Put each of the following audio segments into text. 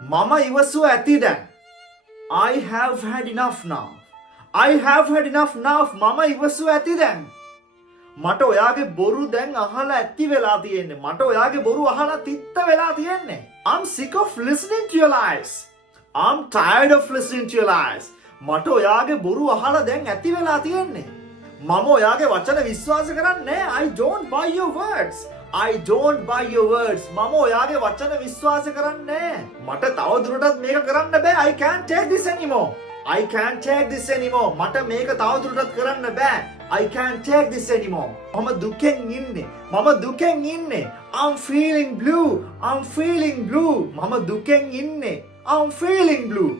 මම ඉවසුව ඇති දැන්. I have had enough now. I have had enough now. මම ඉවසුව ඇති දැන්. මට ඔයාගේ බොරු දැන් අහලා ඇති වෙලා තියෙන්නේ. මට ඔයාගේ බොරු අහලා තිත්ත වෙලා තියෙන්නේ. I'm sick of listening to your lies. I'm tired of listening to your lies. මට ඔයාගේ බොරු අහලා දැන් ඇති වෙලා තියෙන්නේ. මම ඔයාගේ වචන විශ්වාස කරන්නේ. I don't buy your words. I don't buy your words. මම ඔයාගේ වචන විශ්වාස කරන්නේ. මට තව දුරටත් මේක කරන්න බෑ. I can't take this anymore. I can't take this anymore. මට මේක තව දුරටත් කරන්න බෑ. I can't take this anymore. මම දුකෙන් ඉන්නේ. මම දුකෙන් ඉන්නේ. I'm feeling blue. I'm feeling blue. මම දුකෙන් ඉන්නේ. I'm feeling blue.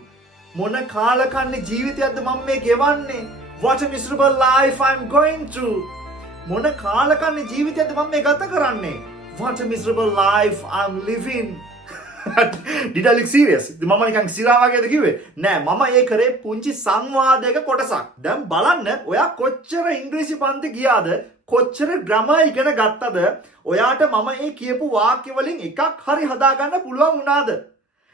මොන කාලකන්ණි ජීවිතයක්ද මම මේ ගෙවන්නේ? What a miserable life I'm going through. මොන කාලකන්ණි ජීවිතයක්ද මම මේ ගත කරන්නේ? What a miserable life I'm living. Did I look serious? මම නිකන් සිරා වගේද කිව්වේ? නෑ මම ඒ කරේ පුංචි සංවාදයක කොටසක්. දැන් බලන්න ඔයා කොච්චර ඉංග්‍රීසි පන්ති ගියාද? කොච්චර ග්‍රැමර් ඉගෙන ගත්තද? ඔයාට මම ඒ කියපු වාක්‍ය වලින් එකක් හරි හදාගන්න පුළුවන් වුණාද?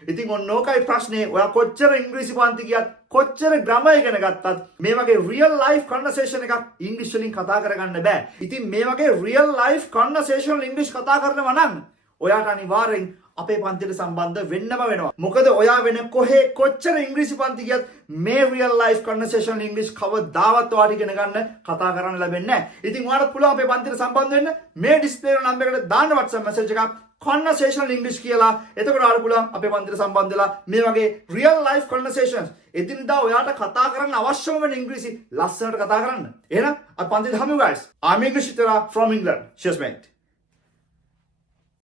ඉතින් ඔන්නෝකයි ප්‍රශ්නේ. ඔයා කොච්චර ඉංග්‍රීසි පන්ති ගියත් කොච්චර ග්‍රැමර් ඉගෙන ගත්තත් මේ වගේ රියල් ලයිෆ් කන්වර්සේෂන් එකක් ඉංග්‍රීසි වලින් කතා කරගන්න බෑ. ඉතින් මේ වගේ රියල් ලයිෆ් කන්වර්සේෂන් ඉංග්‍රීසි කතා කරනවා නම් ඔයාට අනිවාර්යෙන් අපේ පන්තියට සම්බන්ධ වෙන්නම වෙනවා. මොකද ඔයා වෙන කොහේ කොච්චර ඉංග්‍රීසි පන්ති ගියත් මේ රියල් ලයිෆ් කන්වර්සේෂන් ඉංග්‍රීසි කවදාවත් ඔයාට ඉගෙන ගන්න කතා කරන්න ලැබෙන්නේ නැහැ. ඉතින් ඔයාලට පුළුවන් අපේ පන්තියට සම්බන්ධ වෙන්න. මේ ඩිස්ප්ලේ නම්බර් එකට දාන්න WhatsApp message එකක් conversational english කියලා. එතකොට ඔයාලා පුළුවන් අපේ පන්තියට සම්බන්ධ වෙලා මේ වගේ real life conversations එදිනදා ඔයාට කතා කරන්න අවශ්‍යම වෙන ඉංග්‍රීසි ලස්සනට කතා කරන්න. එහෙනම් අපි පන්තියට හමු guys. I'm English Tera from England. Cheers mate.